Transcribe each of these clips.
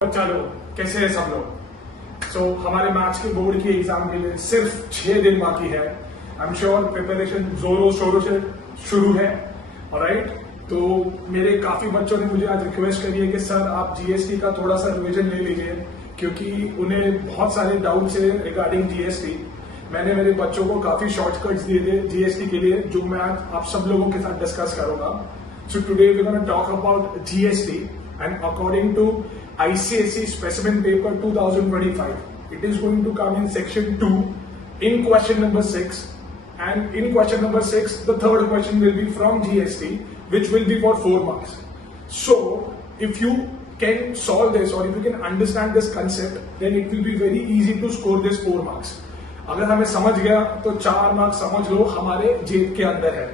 चलो कैसे है सब लोग। हमारे मैथ्स के बोर्ड की एग्जाम के लिए सिर्फ 6 दिन बाकी है। आई एम श्योर प्रिपरेशन जोरों शोरों से शुरू है। ऑलराइट, तो मेरे काफी बच्चों ने मुझे आज रिक्वेस्ट करी है कि सर आप जीएसटी का थोड़ा सा रिवीजन ले लीजिए, क्योंकि उन्हें बहुत सारे डाउट्स है रिगार्डिंग जीएसटी। मैंने मेरे बच्चों को काफी शॉर्टकट्स दिए थे जीएसटी के लिए, जो मैं आज आप सब लोगों के साथ डिस्कस करूंगा। So today we gonna talk about GST and according to ICSE specimen paper 2025, it is going to come in section 2 in question number 6, and in question number 6 the third question will be from GST, which will be for 4 marks. So if you can solve this or if you can understand this concept, then it will be very easy to score this 4 marks. अगर हमें समझ गया तो 4 marks समझ लो हमारे जेब के अंदर है।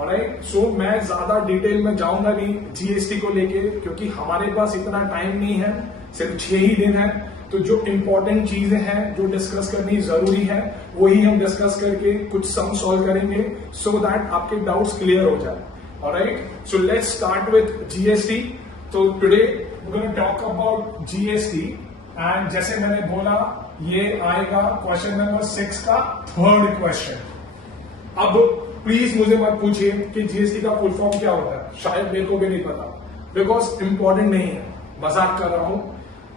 ऑलराइट, सो मैं ज्यादा डिटेल में जाऊंगा नहीं जीएसटी को लेके, क्योंकि हमारे पास इतना टाइम नहीं है, सिर्फ 6 ही दिन है। तो जो इंपॉर्टेंट चीजें हैं जो डिस्कस करनी जरूरी है वही हम डिस्कस करके कुछ सम सॉल्व करेंगे, सो दैट आपके डाउट्स क्लियर हो जाए। Alright, so let's start with GST. तो today we gonna talk about GST, and जैसे मैंने बोला ये आएगा क्वेश्चन नंबर 6 का थर्ड क्वेश्चन। अब प्लीज मुझे मत पूछिए कि जीएसटी का फुल फॉर्म क्या होता है, शायद मेरे को भी नहीं पता, बिकॉज इंपॉर्टेंट नहीं है, मजाक कर रहा हूं।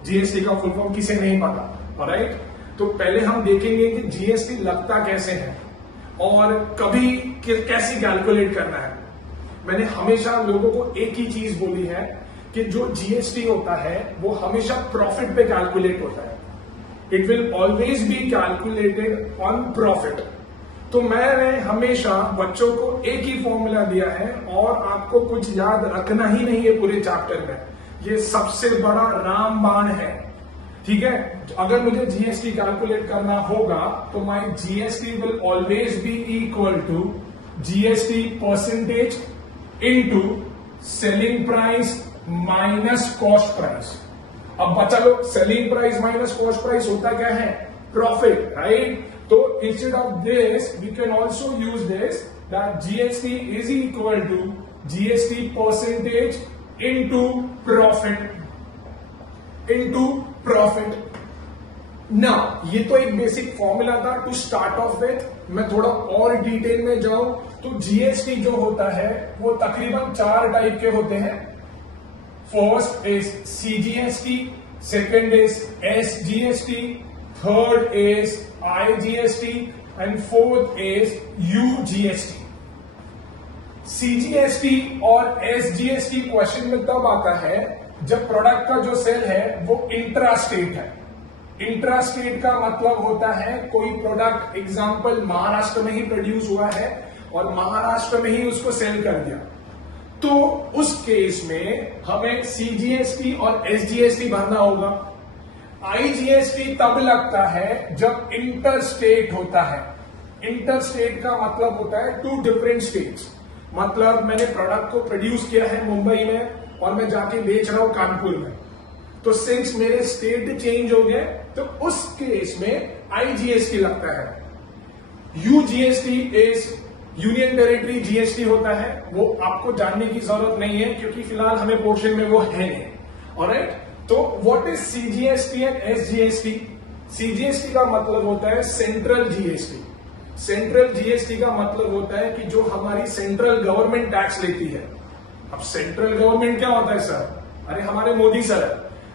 जीएसटी का फुल फॉर्म किसे नहीं पता। ऑलराइट, तो पहले हम देखेंगे कि जीएसटी लगता कैसे है और कभी कैसे कैलकुलेट करना है। मैंने हमेशा लोगों को एक ही चीज बोली है कि जो जीएसटी होता है वो हमेशा प्रॉफिट पे कैलकुलेट होता है। It will always be calculated on profit. तो मैंने हमेशा बच्चों को एक ही फॉर्मूला दिया है और आपको कुछ याद रखना ही नहीं है पूरे चैप्टर में। ये सबसे बड़ा रामबाण है, ठीक है। अगर मुझे जीएसटी कैलकुलेट करना होगा तो my GST will always be equal to GST percentage into selling price minus cost price. अब बचा लो, selling price minus cost price होता क्या है? Profit, right. So instead of this, we can also use this, that GST is equal to GST percentage into profit. Now, ये तो एक basic formula था टू स्टार्ट ऑफ विथ। मैं थोड़ा और डिटेल में जाऊं तो जीएसटी जो होता है वो तकरीबन 4 टाइप के होते हैं। First is CGST, second is SGST, third is IGST and fourth is UGST. CGST और SGST क्वेश्चन में तब आता है जब प्रोडक्ट का जो सेल है वो इंट्रा स्टेट है। इंट्रा स्टेट का मतलब होता है कोई प्रोडक्ट एग्जांपल महाराष्ट्र में ही प्रोड्यूस हुआ है और महाराष्ट्र में ही उसको सेल कर दिया, तो उस केस में हमें सीजीएसटी और एसजीएसटी भरना होगा। आईजीएसटी तब लगता है जब इंटर स्टेट होता है। इंटर स्टेट का मतलब होता है 2 डिफरेंट स्टेट्स। मतलब मैंने प्रोडक्ट को प्रोड्यूस किया है मुंबई में और मैं जाके बेच रहा हूं कानपुर में, तो सिंस मेरे स्टेट चेंज हो गए तो उस केस में आईजीएसटी लगता है। यूजीएसटी इज यूनियन टेरिटरी जीएसटी होता है, वो आपको जानने की जरूरत नहीं है क्योंकि फिलहाल हमें पोर्शन में वो है नहीं। ऑलराइट, तो what is CGST and SGST? CGST का मतलब होता है सेंट्रल जीएसटी। सेंट्रल जीएसटी का मतलब होता है कि जो हमारी सेंट्रल गवर्नमेंट टैक्स लेती है। अब सेंट्रल गवर्नमेंट क्या होता है सर? अरे हमारे मोदी सर है।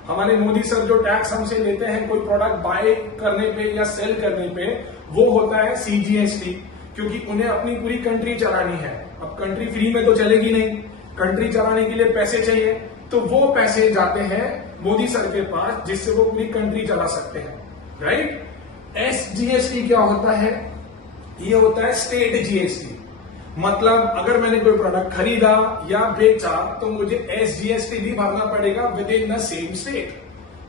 हमारे मोदी सर जो टैक्स हमसे लेते हैं कोई प्रोडक्ट बाय करने पे या सेल करने पे, वो होता है सीजीएसटी, क्योंकि उन्हें अपनी पूरी कंट्री चलानी है। अब कंट्री फ्री में तो चलेगी नहीं, कंट्री चलाने के लिए पैसे चाहिए, तो वो पैसे जाते हैं मोदी सर के पास जिससे वो पूरी कंट्री चला सकते हैं, राइट। एसजीएसटी क्या होता है? ये होता है स्टेट जीएसटी। मतलब अगर मैंने कोई प्रोडक्ट खरीदा या बेचा तो मुझे एसजीएसटी भी भरना पड़ेगा with in the same state.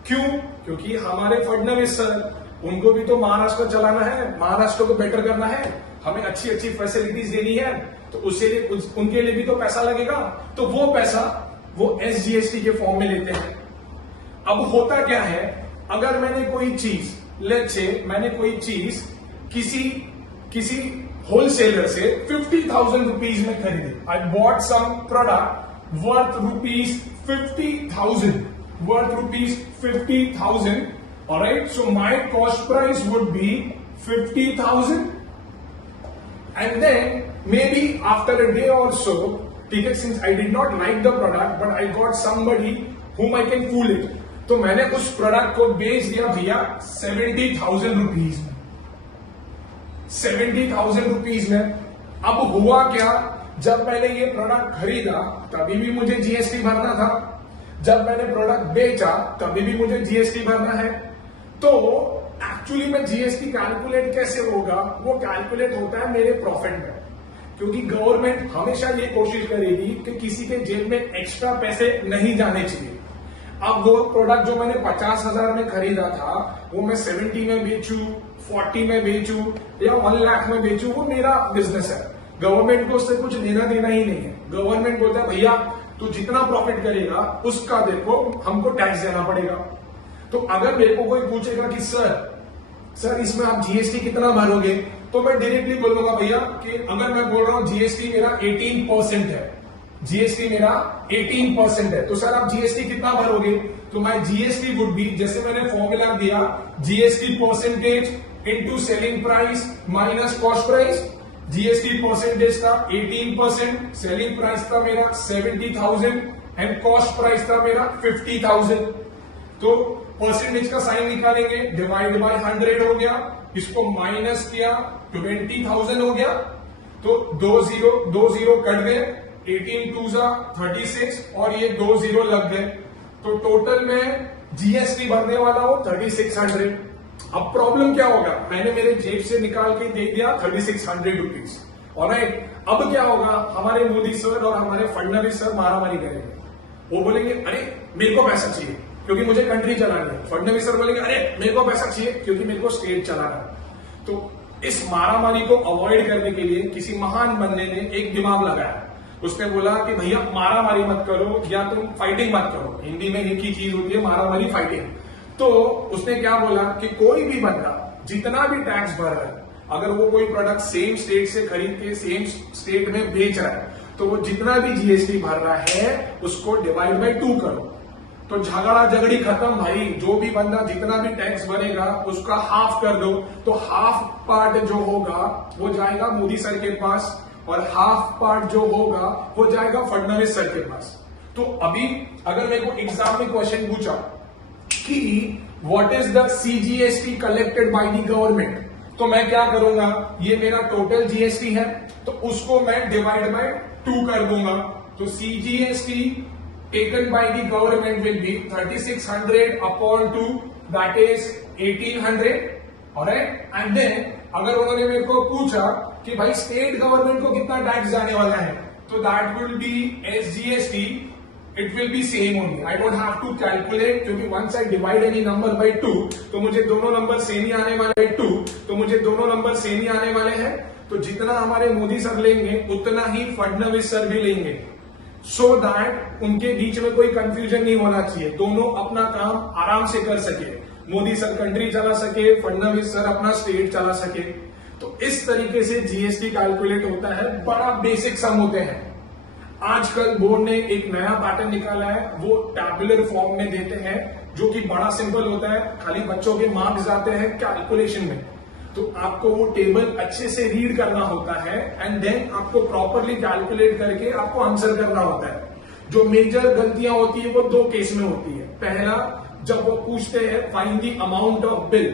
क्यों? क्योंकि हमारे फडणवीस सर, उनको भी तो महाराष्ट्र चलाना है, महाराष्ट्र को बेटर करना है, हमें अच्छी अच्छी फैसिलिटीज देनी है, तो उससे उनके लिए भी तो पैसा लगेगा, तो वो पैसा वो एसजीएसटी के फॉर्म में लेते हैं। अब होता क्या है, अगर मैंने कोई चीज, लेट्स से मैंने कोई चीज किसी होलसेलर से 50,000 रुपीज में खरीदी, I bought some product worth ₹50,000, worth rupees 50,000. All right, so my cost price would be 50,000, and then maybe after a day or so, ठीक है, since I did not like the product but I got somebody whom I can fool it, तो मैंने उस product को बेच दिया भैया 70,000 rupees में, 70,000 रुपीज में। अब हुआ क्या, जब मैंने ये प्रोडक्ट खरीदा तभी भी मुझे जीएसटी भरना था, जब मैंने प्रोडक्ट बेचा तभी भी मुझे जीएसटी भरना है। तो एक्चुअली में जीएसटी कैलकुलेट कैसे होगा, वो कैलकुलेट होता है मेरे प्रॉफिट में, क्योंकि गवर्नमेंट हमेशा ये कोशिश करेगी कि किसी के जेब में एक्स्ट्रा पैसे नहीं जाने चाहिए। अब वो प्रोडक्ट जो मैंने 50,000 में खरीदा था वो मैं 70 में बेचू, 40 में बेचू या 1 लाख में बेचू, वो मेरा बिजनेस है। गवर्नमेंट को उससे कुछ लेना देना ही नहीं है। गवर्नमेंट बोलता है भैया तू जितना प्रॉफिट करेगा उसका देखो हमको टैक्स देना पड़ेगा। तो अगर मेरे को कोई पूछेगा कि सर इसमें आप जीएसटी कितना भरोगे, तो मैं डायरेक्टली बोलूंगा भैया कि अगर मैं बोल रहा हूं जीएसटी मेरा 18% है, जीएसटी मेरा 18% है, तो सर आप जीएसटी कितना भरोगे, तो मैं जीएसटी वुड बी, जैसे मैंने फॉर्मूला दिया, GST percentage into selling price minus cost price. GST percentage था 18%, सेलिंग प्राइस था मेरा 70,000 एंड कॉस्ट प्राइस था मेरा 50,000। तो परसेंटेज का साइन निकालेंगे, डिवाइड बाय 100 हो गया, इसको माइनस किया 20,000 हो गया, तो 2 जीरो कट गए, 18 2 36 और ये 2 जीरो लग गए, तो टोटल में जीएसटी भरने वाला हो 3600। अब प्रॉब्लम क्या होगा, मैंने मेरे जेब से निकाल के दे दिया 3600 रुपीज। ऑलराइट, अब क्या होगा, हमारे मोदी सर और हमारे फडणवीस सर मारामारी करेंगे। वो बोलेंगे अरे मेरे को पैसा चाहिए क्योंकि मुझे कंट्री चलानी है। फडणवीस सर बोलेंगे अरे मेरे को पैसा चाहिए क्योंकि मेरे को स्टेट चलाना है। तो इस मारामारी को अवॉइड करने के लिए किसी महान बंदे ने एक दिमाग लगाया। उसने बोला कि भैया मारामारी मत करो या तुम फाइटिंग मत करो। हिंदी में एक ही चीज होती है, मारामारी फाइटिंग। तो उसने क्या बोला कि कोई भी बंदा जितना भी टैक्स भर रहा है, अगर वो कोई प्रोडक्ट सेम स्टेट से खरीद के सेम स्टेट में बेच रहा है, तो वो जितना भी जीएसटी भर रहा है उसको डिवाइड बाय 2 करो। तो झगड़ा झगड़ी खत्म भाई, जो भी बंदा जितना भी टैक्स भरेगा उसका हाफ कर दो, तो हाफ पार्ट जो होगा वो जाएगा मोदी सर के पास और हाफ पार्ट जो होगा वो जाएगा फडणवीस सर के पास। तो अभी अगर मेरे को एग्जाम में क्वेश्चन पूछा कि what is the CGST collected by the government, तो मैं क्या करूंगा, ये मेरा टोटल जीएसटी है तो उसको मैं डिवाइड बाय 2 कर दूंगा। तो CGST taken by the government will be 3600 upon 2, that is 1800। Alright, and then अगर उन्होंने मेरे को पूछा कि भाई स्टेट गवर्नमेंट को कितना टैक्स जाने वाला है, तो that will be SGST, it will be same only, I don't have to calculate, क्योंकि once I divide any number by 2 तो मुझे दोनों नंबर सेम ही आने वाले हैं। 2 तो मुझे दोनों नंबर सेम ही आने वाले हैं। तो जितना हमारे मोदी सर लेंगे उतना ही फडणवीस सर भी लेंगे, सो दैट उनके बीच में कोई कंफ्यूजन नहीं होना चाहिए, दोनों अपना काम आराम से कर सके। मोदी सर कंट्री चला सके, फडणवीस सर अपना स्टेट चला सके। तो इस तरीके से जीएसटी कैलकुलेट होता है, बड़ा बेसिक सम होते हैं। आजकल बोर्ड ने एक नया पैटर्न निकाला है, वो टैबुलर फॉर्म में देते हैं, जो कि बड़ा सिंपल होता है, खाली बच्चों के मार्क्स आते हैं कैलकुलेशन में। तो आपको वो टेबल अच्छे से रीड करना होता है एंड देन आपको प्रॉपरली कैलकुलेट करके आपको आंसर करना होता है। जो मेजर गलतियां होती है वो 2 केस में होती है। पहला, जब वो पूछते हैं find the amount of bill,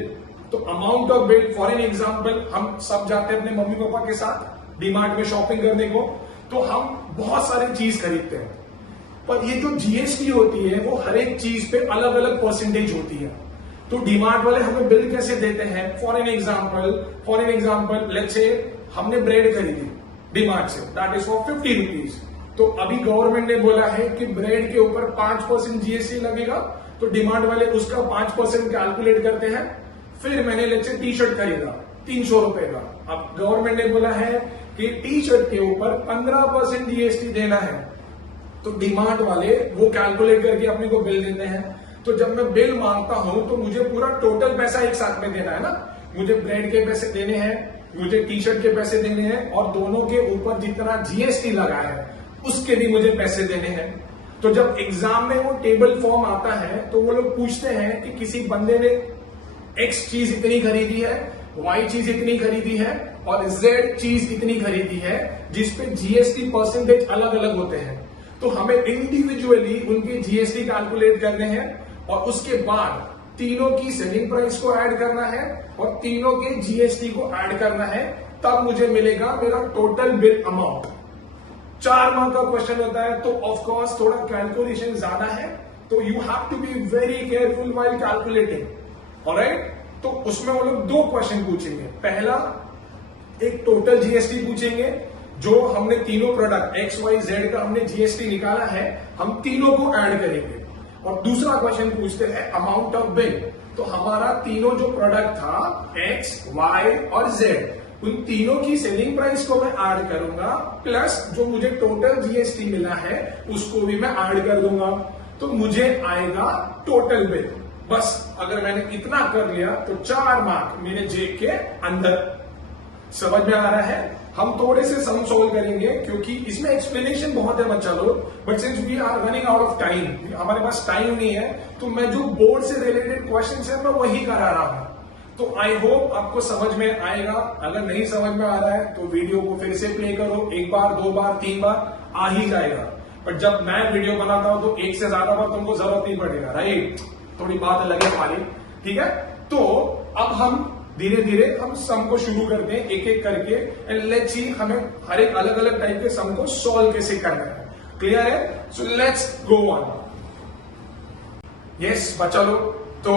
तो amount of bill, for an example, हम सब जाते हैं अपने मम्मी पापा के साथ डीमार्ट में शॉपिंग करने को, तो हम बहुत सारी चीज खरीदते हैं, पर ये जो जीएसटी होती है वो हर एक चीज पे अलग अलग परसेंटेज होती है। तो डीमार्ट वाले हमें बिल कैसे देते हैं, for an example let's say हमने ब्रेड खरीदी डीमार्ट से, दैट इज फॉर 50 रुपीज। तो अभी गवर्नमेंट ने बोला है कि ब्रेड के ऊपर 5% जीएसटी लगेगा, तो डिमांड वाले उसका 5% कैलकुलेट करते हैं। फिर मैंने लेट्स से टी शर्ट खरीदा 300 रुपए का, अब गवर्नमेंट ने बोला है कि टी शर्ट के ऊपर 15% जीएसटी देना है, तो डीमार्ट वाले वो कैलकुलेट करके अपने को बिल देते हैं। तो जब मैं बिल मांगता हूं तो मुझे पूरा टोटल पैसा एक साथ में देना है ना, मुझे ब्रेड के पैसे देने हैं, मुझे टी शर्ट के पैसे देने हैं, और दोनों के ऊपर जितना जीएसटी लगा है उसके भी मुझे पैसे देने हैं। तो जब एग्जाम में वो टेबल फॉर्म आता है तो वो लोग पूछते हैं कि किसी बंदे ने एक्स चीज इतनी खरीदी है, वाई चीज इतनी खरीदी है और जेड चीज इतनी खरीदी है, जिसपे जीएसटी परसेंटेज अलग अलग होते हैं। तो हमें इंडिविजुअली उनके जीएसटी कैलकुलेट करने हैं और उसके बाद तीनों की सेलिंग प्राइस को ऐड करना है और तीनों के जीएसटी को ऐड करना है, तब मुझे मिलेगा मेरा टोटल बिल अमाउंट। 4 मार्क का क्वेश्चन होता है तो ऑफ कोर्स थोड़ा कैलकुलेशन ज्यादा है, तो you have to be very careful while calculating. Alright, तो उसमें वो लोग 2 क्वेश्चन पूछेंगे। पहला एक टोटल जीएसटी पूछेंगे, जो हमने तीनों प्रोडक्ट एक्स वाई जेड का हमने जीएसटी निकाला है, हम तीनों को ऐड करेंगे। और दूसरा क्वेश्चन पूछते हैं अमाउंट ऑफ बिल, तो हमारा तीनों जो प्रोडक्ट था एक्स वाई और जेड, उन तीनों की सेलिंग प्राइस को मैं ऐड करूंगा, प्लस जो मुझे टोटल जीएसटी मिला है उसको भी मैं ऐड कर दूंगा, तो मुझे आएगा टोटल बिल। बस अगर मैंने इतना कर लिया तो 4 मार्क मेरे जेब के अंदर। समझ में आ रहा है? हम थोड़े से सम सोल्व करेंगे क्योंकि इसमें एक्सप्लेनेशन बहुत है बच्चा लोग, but since we are running out of time, हमारे पास टाइम नहीं है, तो मैं जो बोर्ड से रिलेटेड क्वेश्चन है मैं वही करा रहा हूं। तो आई होप आपको समझ में आएगा। अगर नहीं समझ में आ रहा है तो वीडियो को फिर से प्ले करो, 1 बार 2 बार 3 बार आ ही जाएगा। बट जब मैं वीडियो बनाता हूं तो 1 से ज्यादा बार तुमको जरूरत नहीं पड़ेगा, राइट? थोड़ी बात अलग है हमारी, ठीक है? तो अब हम धीरे धीरे हम सम को शुरू करते हैं एक एक करके, एंड लेट्स सी हमें हर एक अलग अलग टाइप के सम को सॉल्व कैसे करना है। क्लियर है? So let's go on. Yes बच्चा लोग, तो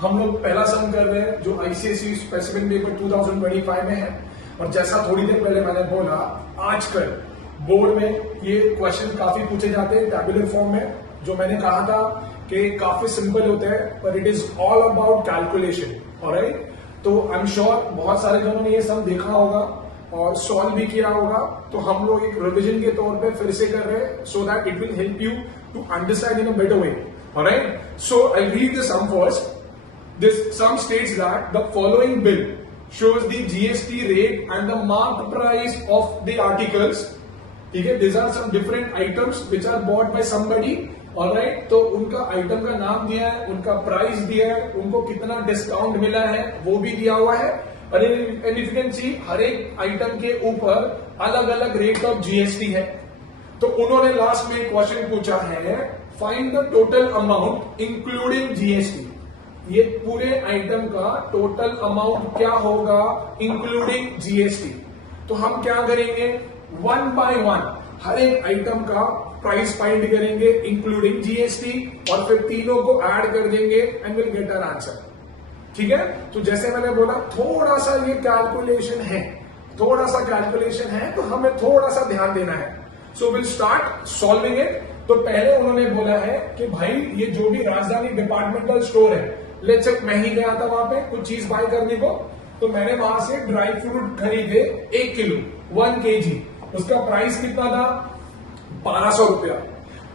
हम लोग पहला सम कर रहे हैं जो आईसीएसई स्पेसिफिक पेपर 2025 में है। और जैसा थोड़ी देर पहले मैंने बोला, आजकल बोर्ड में ये क्वेश्चन काफी पूछे जाते हैं टैबुलर फॉर्म में, जो मैंने कहा था कि काफी सिंपल होते हैं, पर it is all about calculation. Alright, तो आई एम श्योर बहुत सारे जनों ने ये सम देखा होगा और सॉल्व भी किया होगा। तो हम लोग एक रिविजन के तौर पे फिर से कर रहे हैं, so that it will help you to understand in a better way. Alright, so I read the sum first. This sum states that the following bill shows the GST rate and the marked price of the articles. ठीक है, these are some different items which are bought by somebody. Alright, तो उनका item का नाम दिया है, उनका price दिया है, उनको कितना डिस्काउंट मिला है वो भी दिया हुआ है। और and if you can see, हर एक आइटम के ऊपर अलग अलग रेट ऑफ जीएसटी है। तो उन्होंने लास्ट में क्वेश्चन पूछा है, find the total amount including GST. ये पूरे आइटम का टोटल अमाउंट क्या होगा इंक्लूडिंग जीएसटी। तो हम क्या करेंगे, 1 by 1 हर एक आइटम का प्राइस फाइंड करेंगे इंक्लूडिंग जीएसटी, और फिर तीनों को ऐड कर देंगे and will get our answer. ठीक है, तो जैसे मैंने बोला थोड़ा सा ये कैलकुलेशन है, थोड़ा सा कैलकुलेशन है, तो हमें थोड़ा सा ध्यान देना है। So will start solving it. तो पहले उन्होंने बोला है कि भाई ये जो भी राजधानी डिपार्टमेंटल स्टोर है, लेट्स से मैं ही गया था वहां पे कुछ चीज बाय करने को, तो मैंने वहां से ड्राई फ्रूट खरीदे 1 किलो 1 kg। उसका प्राइस कितना था, 1200 रुपया।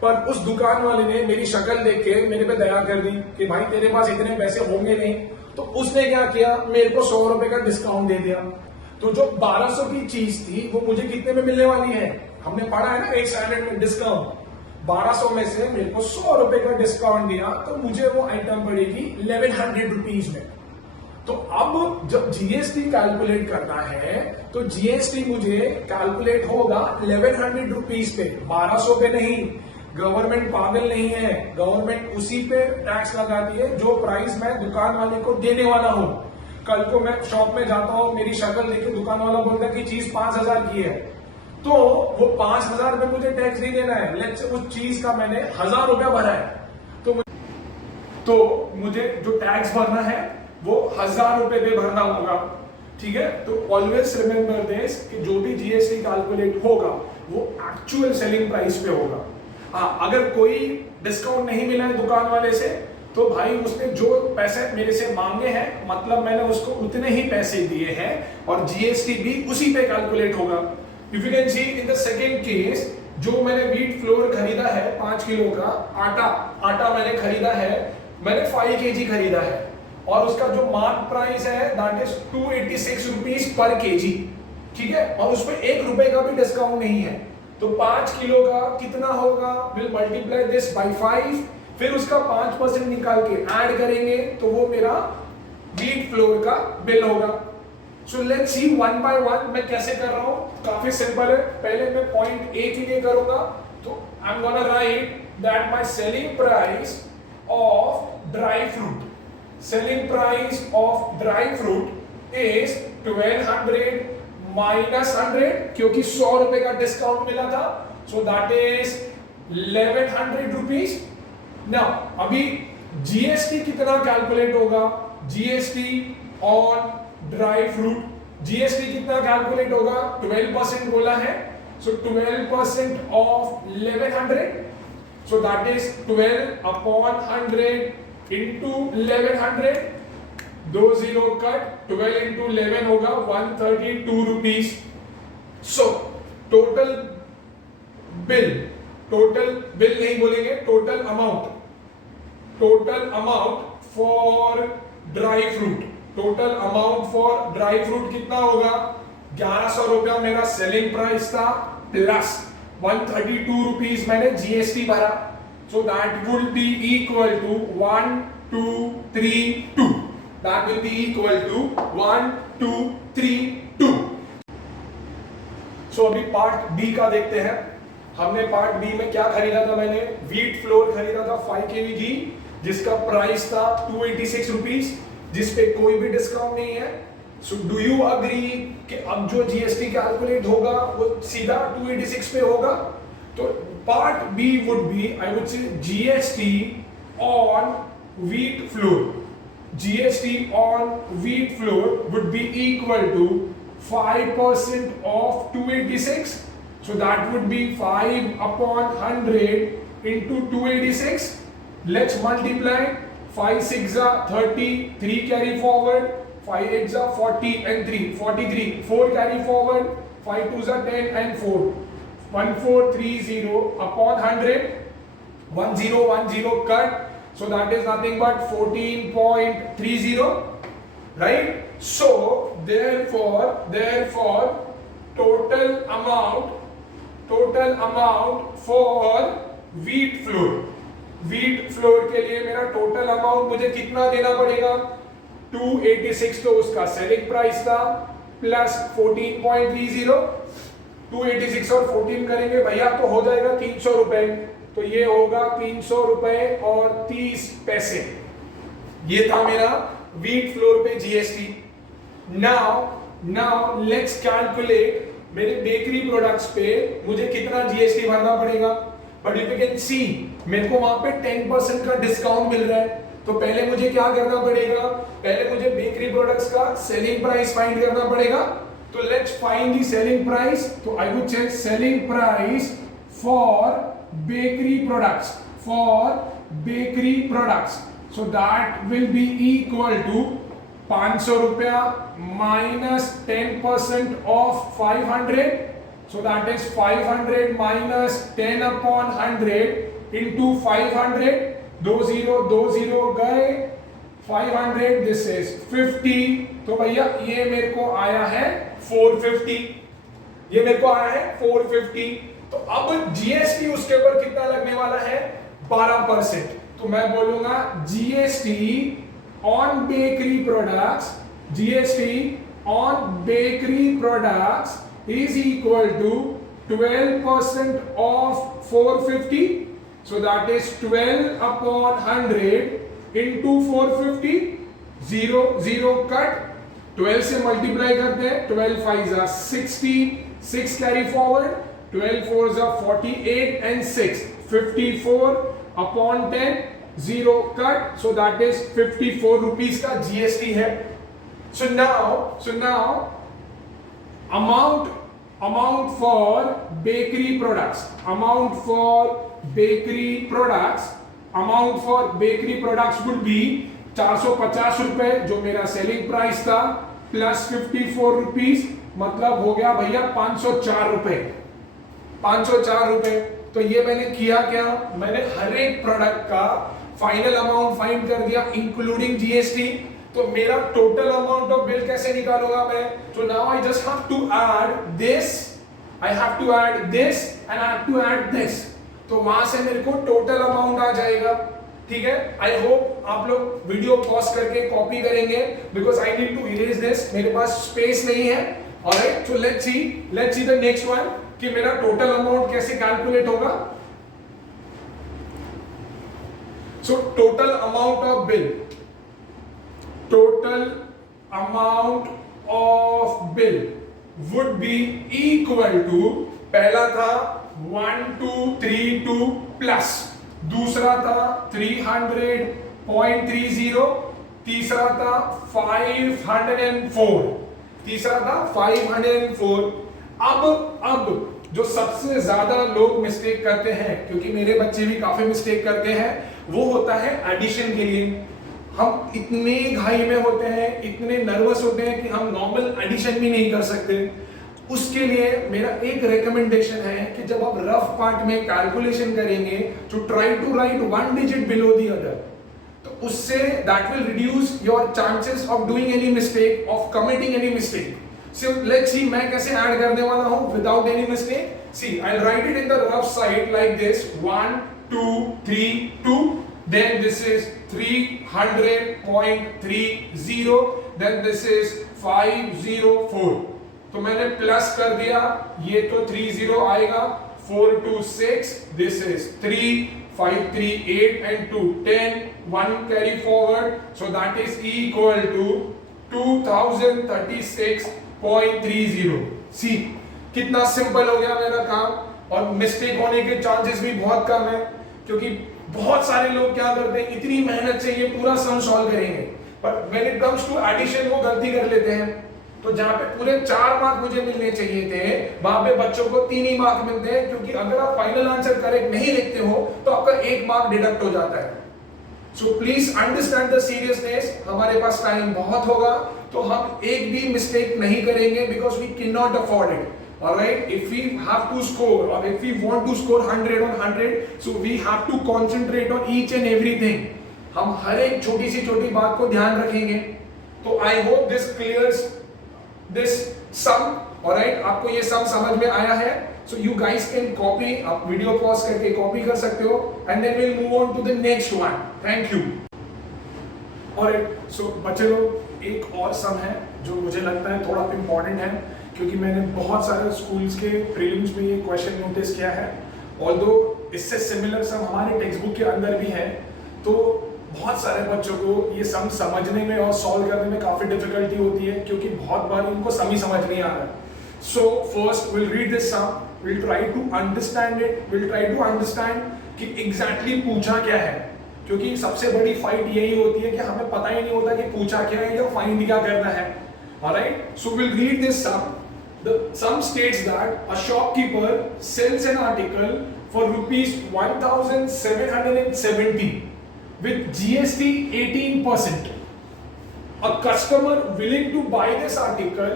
पर उस दुकान वाले ने मेरी शक्ल देख के मेरे पे दया कर दी कि भाई तेरे पास इतने पैसे होंगे नहीं, तो उसने क्या किया, मेरे को 100 रुपए का डिस्काउंट दे दिया। तो जो 1200 की चीज थी वो मुझे कितने में मिलने वाली है, हमने पढ़ा है ना एक स्टैंडर्ड में डिस्काउंट। 1200 में से मेरे को 100 रुपए का डिस्काउंट दिया, तो मुझे वो आइटम पड़ेगी 1100 रुपीज में। तो अब जब जीएसटी कैलकुलेट करना है तो जीएसटी मुझे कैलकुलेट होगा 1100 रुपीज पे, 1200 पे नहीं। गवर्नमेंट पागल नहीं है, गवर्नमेंट उसी पे टैक्स लगाती है जो प्राइस मैं दुकान वाले को देने वाला हूं। कल को मैं शॉप में जाता हूं, मेरी शक्ल देखे दुकान वाला बोलता है कि चीज 5000 की है, तो वो 5000 में मुझे टैक्स नहीं देना है। लेट्स से उस चीज का मैंने 1000 रुपया भरा है, तो मुझे जो टैक्स भरना है वो 1000 रुपए पे भरना होगा। ठीक है, तो ऑलवेज रिमेंबर दिस कि जो भी जीएसटी कैलकुलेट होगा वो एक्चुअल सेलिंग प्राइस पे होगा। हाँ, अगर कोई डिस्काउंट नहीं मिला है दुकान वाले से, तो भाई उसने जो पैसे मेरे से मांगे हैं, मतलब मैंने उसको उतने ही पैसे दिए हैं, और जीएसटी भी उसी पे कैलकुलेट होगा। If you can C in the second case, जो मैंने व्हीट फ्लोर खरीदा है 5 किलो का, आटा मैंने खरीदा है, मैंने 5 kg खरीदा है, और उसका जो मार्क प्राइस है that is 286 rupees per KG. ठीक है, और उसमें 1 रुपए का भी डिस्काउंट नहीं है। तो 5 किलो का कितना होगा, विल मल्टीप्लाई दिस बाय 5, फिर उसका 5% निकाल के ऐड करेंगे तो वो मेरा व्हीट फ्लोर का बिल होगा। सो let's C one by one मैं कैसे कर रहा हूं, काफी सिंपल है। पहले मैं पॉइंट ए के लिए करूंगा, तो I am gonna right that my selling price of dry fruit, selling price of dry fruit is 1200 minus 100, क्योंकि 100 रुपए का डिस्काउंट मिला था, सो दैट इज 1100 रुपीज। नाउ अभी जीएसटी कितना कैलकुलेट होगा, GST on dry fruit, GST कितना कैलकुलेट होगा, 12% बोला है, सो 12% of 1100, so that is 12 upon 100 into 1100, 20 cut, 12 into 11 होगा 132 रुपीज। सो टोटल बिल नहीं बोलेंगे, total amount for dry fruit, total amount for dry fruit कितना होगा, 1100 रुपया मेरा सेलिंग प्राइस था, प्लस 132 रुपीज मैंने जीएसटी भरा, so that would be equal to 1232, that will be equal to 1232। So अभी पार्ट बी का देखते हैं। हमने पार्ट बी में क्या खरीदा था, मैंने व्हीट फ्लोर खरीदा था 5 kg घी, जिसका प्राइस था 286 रुपीज, जिसपे कोई भी डिस्काउंट नहीं है। सो डू यू अग्री कि अब जो जीएसटी कैलकुलेट होगा वो सीधा 286 पे होगा। तो part B would be, I would say GST on wheat flour, GST on wheat flour would be equal to 5% of 286. So that would be 5 upon 100 into 286. Let's multiply. 5 6 are 30, 3 carry forward, 5 8 are 40 and 3, 43, 4 carry forward, 5 2 are 10 and 4, 1430 upon 100, 1010 cut. So that is nothing but 14.30, right? So therefore total amount for wheat flour के लिए मेरा total amount मुझे कितना देना पड़ेगा, 286 तो उसका selling price था, प्लस 14.30, 286 और 14 करेंगे भैया तो हो जाएगा 300 रुपए, तो ये होगा 300 रुपए और 30 पैसे। ये था मेरा व्हीट फ्लोर पे जीएसटी। नाउ लेट्स कैलकुलेट मेरे बेकरी प्रोडक्ट्स पे मुझे कितना जीएसटी भरना पड़ेगा। बट इफ यू कैन सी मेरे को वहां पे 10% का डिस्काउंट मिल रहा है, तो पहले मुझे क्या करना पड़ेगा, पहले मुझे बेकरी प्रोडक्ट्स का सेलिंग प्राइस फाइंड करना पड़ेगा। तो let's find the selling price. तो I would say selling price for bakery products, so that will be equal to 500 रुपया minus 10% of 500, so that is 500 minus 10 upon 100 into 500, 20 गए, 500 this is 50, तो भैया ये मेरे को आया है 450, ये मेरे को आया है 450। तो अब जीएसटी उसके ऊपर कितना लगने वाला है, 12%। तो मैं बोलूंगा GST on bakery products is equal to 12% of 450, so that is 12 upon 100 into 450, 0 cut, 12 से मल्टीप्लाई करते हैं, 12 5 are 60, 6 carry forward, 12 4s are 48 and 6, 54 upon 10, 0 cut, so that is 54 rupees का GST है। So now amount for bakery products, would be 450 रुपए जो मेरा selling price था, plus 54 rupees, मतलब हो गया भैया 504 रुपए, 504 रुपए। तो ये मैंने किया क्या, मैंने हर एक प्रोडक्ट का फाइनल अमाउंट फाइंड कर दिया इंक्लूडिंग जीएसटी। तो मेरा टोटल अमाउंट ऑफ बिल कैसे निकालूंगा मैं, तो now I just have to add this I have to add this and I have to add this, तो वहां से मेरे को टोटल अमाउंट आ जाएगा। ठीक है, आई होप आप लोग वीडियो पॉज करके कॉपी करेंगे because I need to erase this, मेरे पास स्पेस नहीं है। Alright, so let's see the next one कि मेरा टोटल अमाउंट कैसे कैलकुलेट होगा। So total amount of bill, total amount of bill would be equal to, पहला था 1232 प्लस, दूसरा था 300.30, तीसरा था 504, तीसरा था 504। अब जो सबसे ज्यादा लोग मिस्टेक करते हैं, क्योंकि मेरे बच्चे भी काफी मिस्टेक करते हैं, वो होता है एडिशन के लिए। हम इतने घाई में होते हैं, इतने नर्वस होते हैं कि हम नॉर्मल एडिशन भी नहीं कर सकते। उसके लिए मेरा एक रिकमेंडेशन है कि जब आप रफ पार्ट में कैलकुलेशन करेंगे तो try to write one digit below the other, तो उससे that will reduce your chances of doing any mistake, of committing any mistake. So let's see मैं कैसे ऐड करने वाला हूं without any mistake. See I will write it in the rough side like this 1 2 3 2, then this is 300.30, then this is 504, तो मैंने plus कर दिया, ये तो 30 आएगा, 426, this is 3 5 3 8 and 2 10, 1 carry forward, so that is equal to 2036.30। सी कितना simple हो गया मेरा काम, और मिस्टेक होने के चांसेस भी बहुत कम है, क्योंकि बहुत सारे लोग क्या करते हैं, इतनी मेहनत से ये पूरा सम सॉल्व करेंगे, पर when it comes to addition वो गलती कर लेते हैं। तो जहां पे पूरे 4 मार्क मुझे मिलने चाहिए थे, वहां पे बच्चों को 3 ही मार्क मिलते हैं, क्योंकि अगर आप फाइनल आंसर करेक्ट नहीं लिखते हो तो आपका 1 मार्क डिडक्ट हो जाता है। So please understand the seriousness, हमारे पास टाइम बहुत होगा, तो हम एक भी मिस्टेक नहीं करेंगे, because we can not afford it. Alright, if we have to score or if we want to score 100 on 100, so we have to concentrate on each and everything. हम हर एक छोटी सी छोटी बात को ध्यान रखेंगे। तो I hope this clears this sum. Alright, आपको ये sum समझ में आया है? So you guys can copy, आप वीडियो पॉज करके कॉपी कर सकते हो, and then we'll move on to the next one. Thank you. Alright, so बच्चे लोग एक और sum है जो मुझे लगता है थोड़ा इम्पोर्टेंट है, क्योंकि मैंने बहुत सारे स्कूल्स के प्रीलिम्स में ये क्वेश्चन नोटिस किया है। ऑल्दो इससे सिमिलर सम हमारे टेक्स्ट बुक के अंदर भी है, तो बहुत सारे बच्चों को ये सम समझने में और सॉल्व करने में काफी डिफिकल्टी होती है, क्योंकि बहुत बार उनको सम ही समझ नहीं आ रहा है। So first will read this sum, will try to understand it, will try to understand कि एग्जैक्टली पूछा क्या है, क्योंकि सबसे बड़ी फाइट यही होती है कि हमें पता ही नहीं होता कि पूछा क्या है या फाइंड क्या करना है। Alright, so we'll read this sum. The sum states that a shopkeeper sells an article for rupees 1,770 with GST 18%. A customer willing to buy this article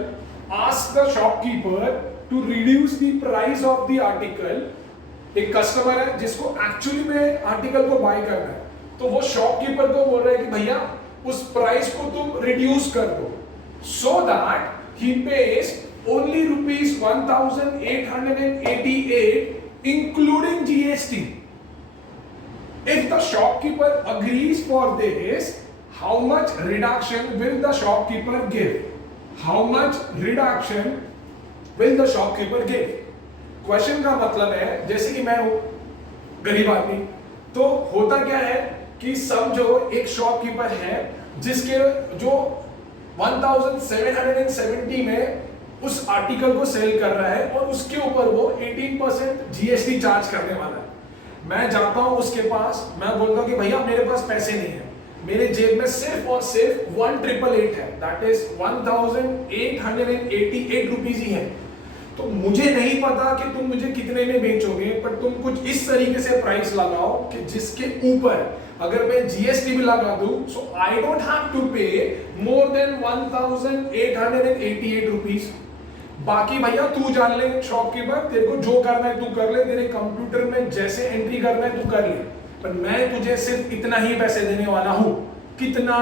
asks the shopkeeper to reduce the price of the article. एक customer है जिसको actually में article को bye करना है, तो वो shopkeeper को बोल रहा है कि भैया उस प्राइस को तुम रिड्यूस कर दो, so that he pays only rupees 1,888 including GST. If the shopkeeper agrees for this, how much reduction will the shopkeeper give? How much reduction will the shopkeeper give? Question का मतलब है, जैसे कि मैं हूं गरीब आदमी, तो होता क्या है कि सब जो एक शॉपकीपर है जिसके जो 1770 में उस आर्टिकल को सेल कर रहा है और उसके ऊपर वो 18% जीएसटी चार्ज करने वाला है। मैं जाता हूं उसके पास, मैं बोलता हूं कि भैया मेरे पास पैसे नहीं है, मेरे जेब में सिर्फ और सिर्फ 1888 है, दैट इज 1888 रुपीज ही है। तो मुझे नहीं पता कि तुम मुझे कितने में बेचोगे, पर तुम कुछ इस तरीके से प्राइस लगाओ कि जिसके ऊपर अगर मैं जीएसटी भी लगा दूं, सो आई डोंट हैव टू पे मोर देन 1888 रुपीज। बाकी भैया तू जान ले शॉपकीपर, तेरे को जो करना है तू कर ले, तेरे कंप्यूटर में जैसे एंट्री करना है तू कर ले, पर मैं तुझे सिर्फ इतना ही पैसे देने वाला हूं। कितना?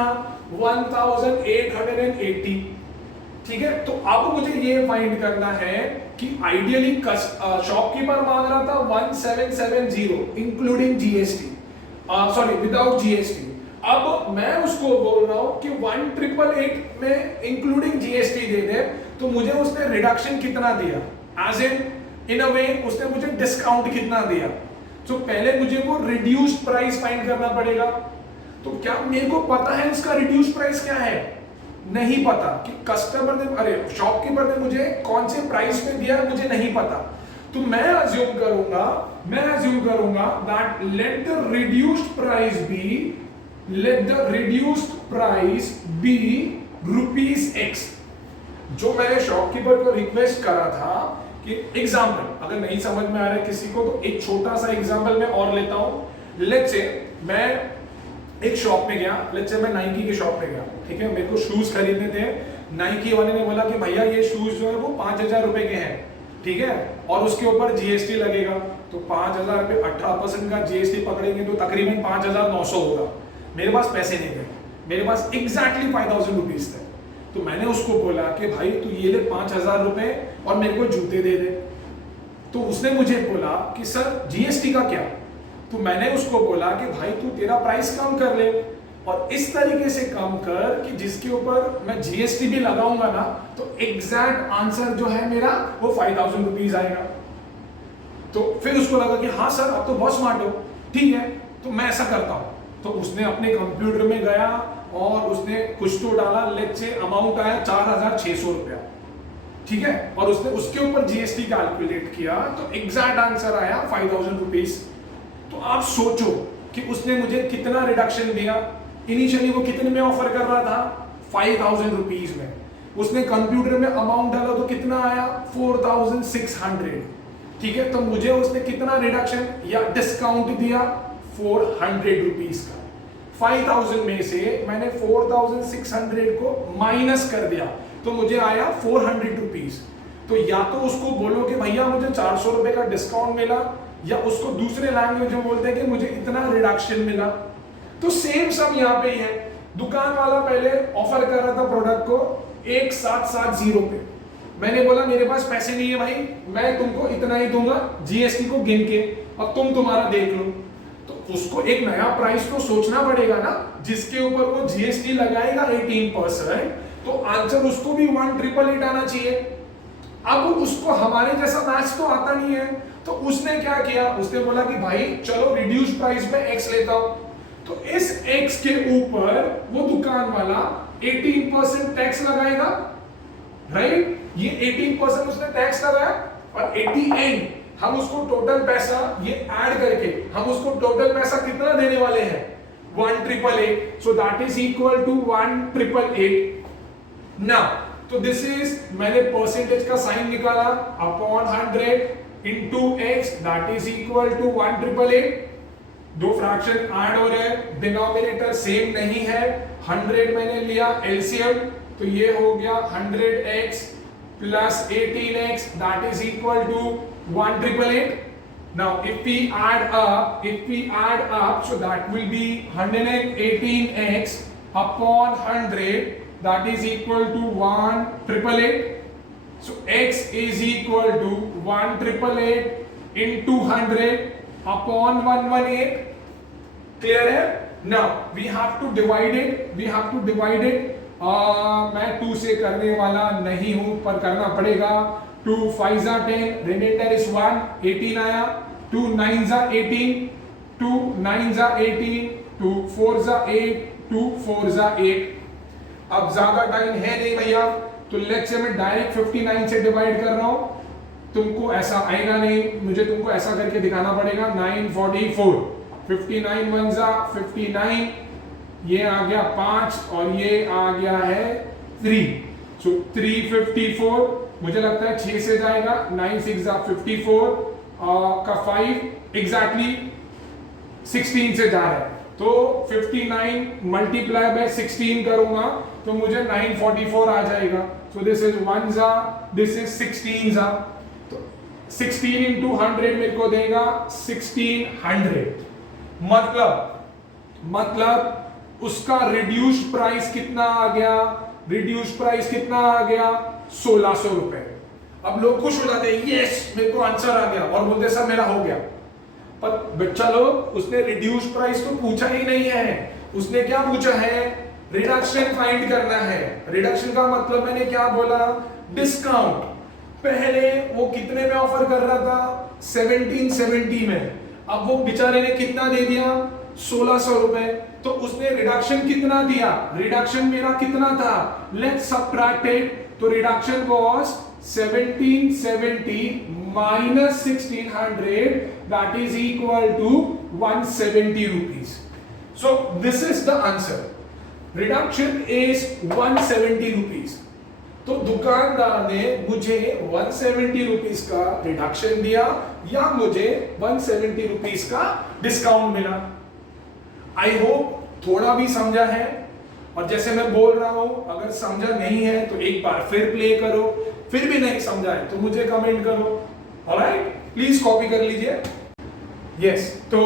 1880। ठीक है। तो अब मुझे ये फाइंड करना है कि आइडियली शॉपकीपर मांग रहा था 1770 including GST, sorry without GST. अब मैं उसको बोल रहा हूं कि 1888 में इंक्लूडिंग जीएसटी दे दे, तो मुझे उसने रिडक्शन कितना दिया, एज इन अ वे उसने मुझे डिस्काउंट कितना दिया। तो पहले मुझे वो रिड्यूस्ड प्राइस फाइंड करना पड़ेगा। तो क्या मेरे को पता है इसका रिड्यूस्ड प्राइस क्या है? नहीं पता। कि कस्टमर ने, अरे शॉपकीपर ने मुझे कौन से प्राइस पे दिया मुझे नहीं पता। तो मैं अज्यूम करूंगा that let the reduced price be ₹X। जो मैंने शॉपकीपर को रिक्वेस्ट करा था कि एग्जांपल, अगर नहीं समझ में आ रहा है किसी को तो एक छोटा सा एग्जांपल मैं और लेता हूं। लेट्स से मैं एक शॉप में गया, लेट्स से मैं नाइकी की शॉप में गया, ठीक है। मेरे को शूज खरीदने थे। नाइकी वाले ने बोला कि भैया ये शूज जो है वो 5000 रुपए के हैं, ठीक है, और उसके ऊपर जीएसटी लगेगा। तो 5000 पे 18% का जीएसटी पकड़ेंगे तो तकरीबन 5900 होगा। मेरे पास पैसे नहीं थे, मेरे पास एग्जैक्टली 5000 रुपीज थे। तो मैंने उसको बोला कि भाई तू ये ले 5000 रुपए और मेरे को जूते दे दे। तो उसने मुझे बोला कि सर जीएसटी का क्या? तो मैंने उसको बोला कि भाई तू तेरा प्राइस कम कर ले और इस तरीके से कम कर कि जिसके ऊपर मैं जीएसटी भी लगाऊंगा ना तो एग्जैक्ट आंसर जो है मेरा वो 5000 रुपीज आएगा। तो फिर उसको लगा कि हाँ सर अब तो बहुत स्मार्ट हो, ठीक है तो मैं ऐसा करता हूं। तो उसने अपने कंप्यूटर में गया और उसने कुछ तो डाला, लेट्स से अमाउंट आया 4600 रुपया, ठीक है, और उसने उसके ऊपर जीएसटी कैलकुलेट किया तो एग्जैक्ट आंसर आया 5000 रुपीज। तो आप सोचो कि उसने मुझे कितना रिडक्शन दिया। इनिशियली वो कितने में ऑफर कर रहा था? 5000 रुपीज में। उसने कंप्यूटर में अमाउंट डाला तो कितना आया? 4600, ठीक है। तो मुझे उसने कितना रिडक्शन या डिस्काउंट दिया? 400 रुपीज का। 5000 में से मैंने 4600 को माइनस कर दिया तो मुझे आया 400 रुपीज। तो या तो उसको बोलो कि भैया मुझे 400 रुपए का डिस्काउंट मिला, या उसको दूसरे लैंग्वेज में बोलते हैं कि मुझे इतना रिडक्शन मिला। तो सेम सम यहाँ पे ही है। दुकान वाला पहले ऑफर कर रहा था प्रोडक्ट को 1770 पे। मैंने बोला मेरे पास पैसे नहीं है भाई, मैं तुमको इतना ही दूंगा जीएसटी को गिन के, अब तुम तुम्हारा देख लो। तो उसको एक नया प्राइस तो सोचना पड़ेगा ना जिसके ऊपर वो जीएसटी लगाएगा 18%। तो आंसर उसको भी 1888 आना चाहिए। अब उसको हमारे जैसा मैथ्स तो आता नहीं है, तो उसने क्या किया, उसने बोला कि भाई चलो रिड्यूस प्राइस में x लेता हूं। तो इस x के ऊपर वो दुकान वाला 18% टैक्स लगाएगा, राइट। ये 18% उसने टैक्स लगाया और 80 एंड हम उसको टोटल पैसा ये ऐड करके हम उसको टोटल पैसा कितना देने वाले हैं? 1888। So that is equal to 1888। Now तो दिस इज, मैंने परसेंटेज का साइन निकाला upon 100 into x, that is equal to 1888। दो फ्रैक्शन ऐड हो रहे हैं, डिनोमिनेटर सेम नहीं है। 100 मैंने लिया एलसीएम, तो ये हो गया 100x plus 18x, that is equal to 1888. Now if we add up, so that will be 118x upon 100, that is equal to 1888. So x is equal to 1888 into 100 upon 118. Clear है? Now we have to divide it. मैं 2 से करने वाला नहीं हूं पर करना पड़ेगा। 2 5 10, रिमाइंडर इज 1, 18 आया। 2 9 18, 2 9 18, 2 4 8, 2 4 8। अब ज्यादा टाइम है नहीं भैया, तो लेट्स से मैं डायरेक्ट 59 से डिवाइड कर रहा हूं। तुमको ऐसा आएगा नहीं, मुझे तुमको ऐसा करके दिखाना पड़ेगा। 944, 59 1 59, ये आ गया 5 और ये आ गया है 3। सो 354, मुझे लगता है 6 से जाएगा। 9 6 54 का 5 एग्जैक्टली 16 से जा रहा है। तो 59 मल्टीप्लाई बाय 16 करूंगा तो मुझे 944 आ जाएगा। सो दिस इज 1 जा, दिस इज 16 जा। तो 16 इंटू 100 मेरे को देगा 1600। मतलब उसका रिड्यूस्ड प्राइस कितना आ गया? रिड्यूस प्राइस कितना आ गया 1600 रुपए। अब लोग खुश हो जाते हैं, यस मेरे को आंसर आ गया, और बोलते सर मेरा हो गया। पर बच्चा लोग उसने रिड्यूस प्राइस तो पूछा ही नहीं है, उसने क्या पूछा है, रिडक्शन फाइंड करना है। रिडक्शन का मतलब मैंने क्या बोला, डिस्काउंट। पहले वो कितने में ऑफर कर रहा था 1770 में, अब वो बेचारे ने कितना दे दिया 1600 रुपए, तो उसने रिडक्शन कितना दिया, रिडक्शन मेरा कितना था, लेट्स सबट्रैक्ट इट, तो reduction was 1770 minus 1600, that is equal to 170 rupees. So this is the answer. Reduction is 170 rupees. तो दुकानदार ने मुझे 170 रुपीस का रिडक्शन दिया या मुझे 170 रुपीस का डिस्काउंट मिला। आई होप थोड़ा भी समझा है, और जैसे मैं बोल रहा हूं अगर समझा नहीं है तो एक बार फिर प्ले करो, फिर भी नहीं समझा है तो मुझे कमेंट करो। ऑलराइट, प्लीज कॉपी कर लीजिए। यस, तो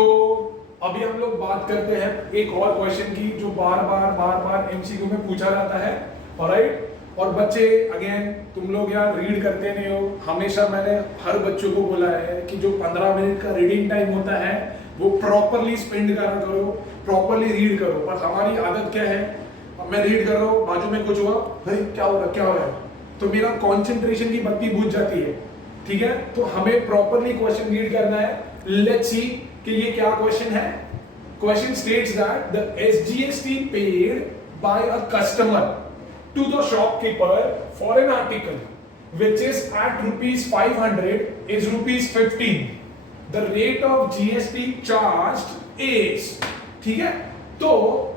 अभी हम लोग बात करते हैं एक और क्वेश्चन की जो बार बार एमसीक्यू में पूछा जाता है। ऑलराइट, और बच्चे अगेन तुम लोग यार रीड करते नहीं हो। हमेशा मैंने हर बच्चों को बोला है कि जो 15 मिनट का रीडिंग टाइम होता है वो प्रॉपरली स्पेंड करा करो, प्रॉपरली रीड करो। पर हमारी आदत क्या है, मैं रीड कर रहा हूँ, बाजू में कुछ हुआ, भाई क्या हो रहा है, तो मेरा कंसंट्रेशन की बत्ती बुझ जाती है। ठीक है, तो हमें प्रॉपरली क्वेश्चन रीड करना है। लेट्स सी कि ये क्या क्वेश्चन है। Question states that the SGST paid by a customer to the shopkeeper for an article which is at rupees 500 is rupees 15. The rate of GST charged is, ठीक है, तो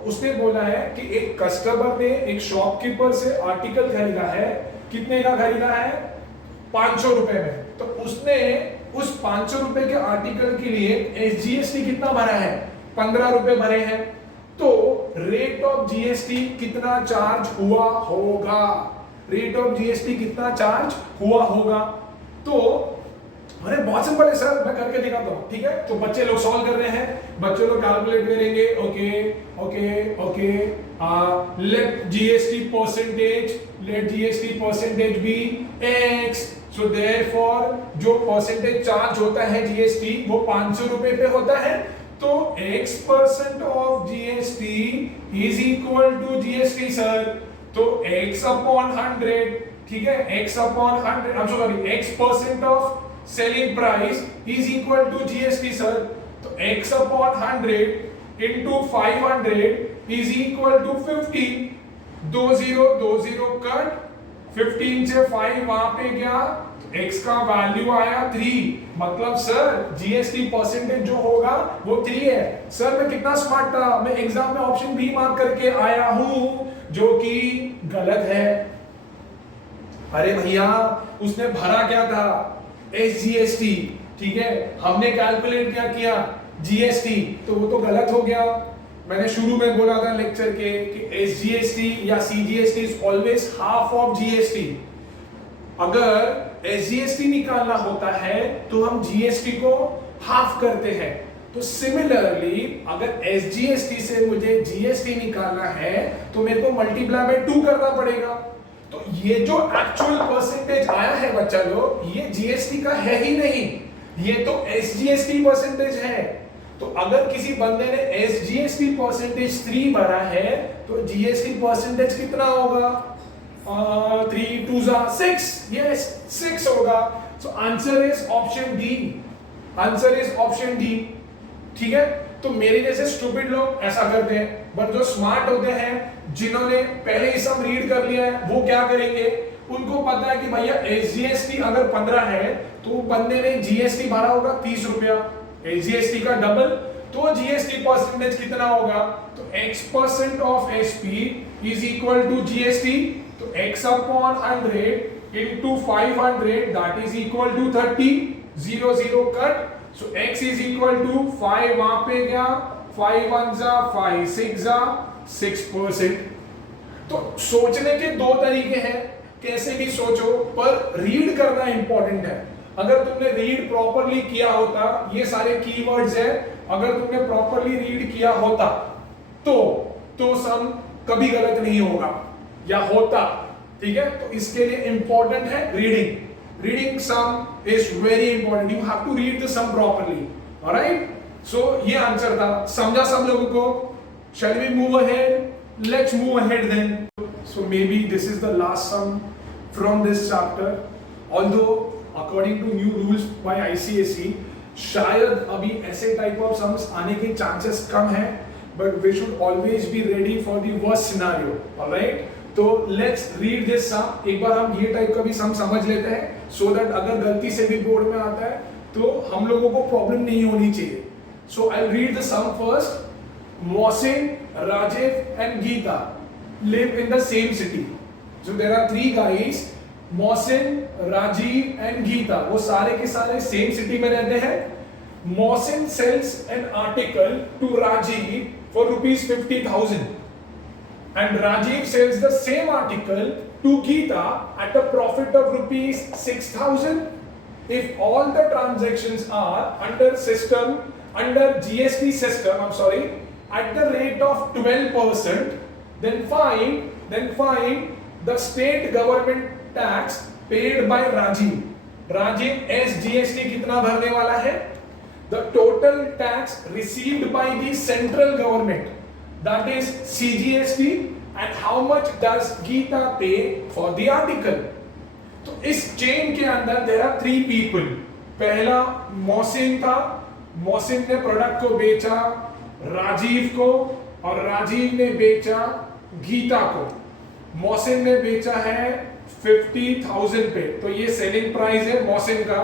उसने बोला है कि एक कस्टमर ने एक शॉपकीपर से आर्टिकल खरीदा है, कितने का खरीदा है 500 रुपए में, तो उसने उस 500 रुपए के आर्टिकल के लिए एसजीएसटी कितना भरा है 15 रुपए भरे हैं, तो रेट ऑफ जीएसटी कितना चार्ज हुआ होगा, रेट ऑफ जीएसटी कितना चार्ज हुआ होगा। तो अरे बहुत सिंपल है सर, मैं करके दिखाता हूं। ठीक है, तो बच्चे लोग सॉल्व कर रहे हैं, बच्चे लोग कैलकुलेट करेंगे। Okay, let GST percentage be X, so therefore जो परसेंटेज चार्ज होता है जीएसटी वो 500 रुपए पे होता है, तो x% of GST is equal to GST sir, तो x अपॉन 100, ठीक है, x upon 100, x% of selling price is equal to GST sir, तो x upon 100 into 500 is equal to 15, 20 cut, 15 से 5 वहां पे गया, x का वैल्यू आया 3, मतलब सर जीएसटी परसेंटेज जो होगा वो 3 है। सर मैं कितना स्मार्ट था, मैं एग्जाम में ऑप्शन बी मार्क करके आया हूं जो कि गलत है। अरे भैया उसने भरा क्या था एसजीएसटी, ठीक है, हमने कैलकुलेट क्या किया जीएसटी, तो वो तो गलत हो गया। मैंने शुरू में बोला था लेक्चर के कि एसजीएसटी या CGST is always half of GST. अगर एसजीएसटी निकालना होता है तो हम जीएसटी को हाफ करते हैं, तो सिमिलरली अगर एसजीएसटी से मुझे जीएसटी निकालना है तो मेरे को मल्टीप्लाई बाय 2 करना पड़ेगा। तो ये जो एक्चुअल परसेंटेज आया है बच्चा लोग, ये जीएसटी का है ही नहीं, ये तो एसजीएसटी परसेंटेज है। तो अगर किसी बंदे ने एसजीएसटी परसेंटेज 3 भरा है तो जीएसटी परसेंटेज कितना होगा, 3 2 6, yes 6 होगा। So answer is option D, answer is option D. ठीक है, तो मेरे जैसे स्टूपिड लोग ऐसा करते हैं, बट जो स्मार्ट होते हैं जिन्होंने पहले ही सब रीड कर लिया है वो क्या करेंगे, उनको पता है कि भैया एसजीएसटी अगर 15 है तो बंदे ने जीएसटी भरा होगा 30 रुपया, एसजीएसटी का डबल, तो जीएसटी परसेंटेज कितना होगा, तो x% of SP is equal to GST, तो x upon 100 into 500 that is equal to 30, 0 cut, so x is equal to 5 वहां पे गया, 5 1 जा 5 6 जा 6%। तो सोचने के दो तरीके हैं, कैसे भी सोचो पर रीड करना इंपॉर्टेंट है। अगर तुमने रीड प्रॉपरली किया होता, ये सारे कीवर्ड्स है, अगर तुमने प्रॉपरली रीड किया होता तो सम कभी गलत नहीं होगा। या होता, ठीक है। तो इसके लिए इंपॉर्टेंट है reading sum is very important, you have to read the sum properly, alright. So ये आंसर था, समझा सब लोगों को? Shall we move ahead? Let's move ahead then. So maybe this is the last sum from this chapter, although according to new rules by ICSE शायद अभी ऐसे type of sums आने के चांसेस कम है, but we should always be ready for the worst scenario, alright. तो let's read this sum, एक बार हम ये टाइप का भी सम समझ लेते हैं, सो दैट अगर गलती से भी बोर्ड में आता है तो हम लोगों को प्रॉब्लम नहीं होनी चाहिए। So I read the sum first. Mohsin, Rajiv and Geeta live in the same city. So there are three guys, Mohsin, Rajiv and Geeta, वो सारे के सारे सेम सिटी में रहते हैं। Mohsin sells an article to Rajiv for ₹50,000 and Rajiv sells the same article to Geeta at a profit of ₹6,000. If all the transactions are under GST system, at the rate of 12%, then find the state government tax paid by Rajiv. Rajiv as GST कितना भरने वाला है? The total tax received by the central government, that is CGST, and how much does Geeta pay for the article? तो इस chain के अंदर there are three people. पहला मोहसिन था, मोहसिन ने प्रोडक्ट को बेचा राजीव को और राजीव ने बेचा गीता को। मोहसिन ने बेचा है 50,000 पे, तो ये सेलिंग प्राइस है मोहसिन का,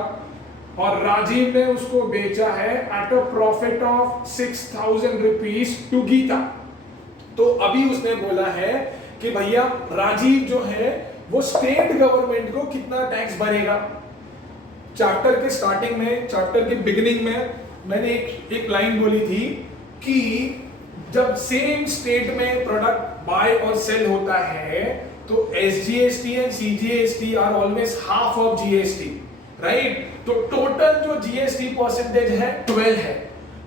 और राजीव ने उसको बेचा है at a profit of 6,000 rupees to Geeta. तो अभी उसने बोला है कि भैया राजीव जो है वो स्टेट गवर्नमेंट को कितना टैक्स भरेगा। चैप्टर के स्टार्टिंग में, चैप्टर के बिगिनिंग में मैंने एक लाइन बोली थी कि जब सेम स्टेट में प्रोडक्ट बाय और सेल होता है तो SGST and CGST are always half of GST, right. तो टोटल जो जीएसटी परसेंटेज है 12 है,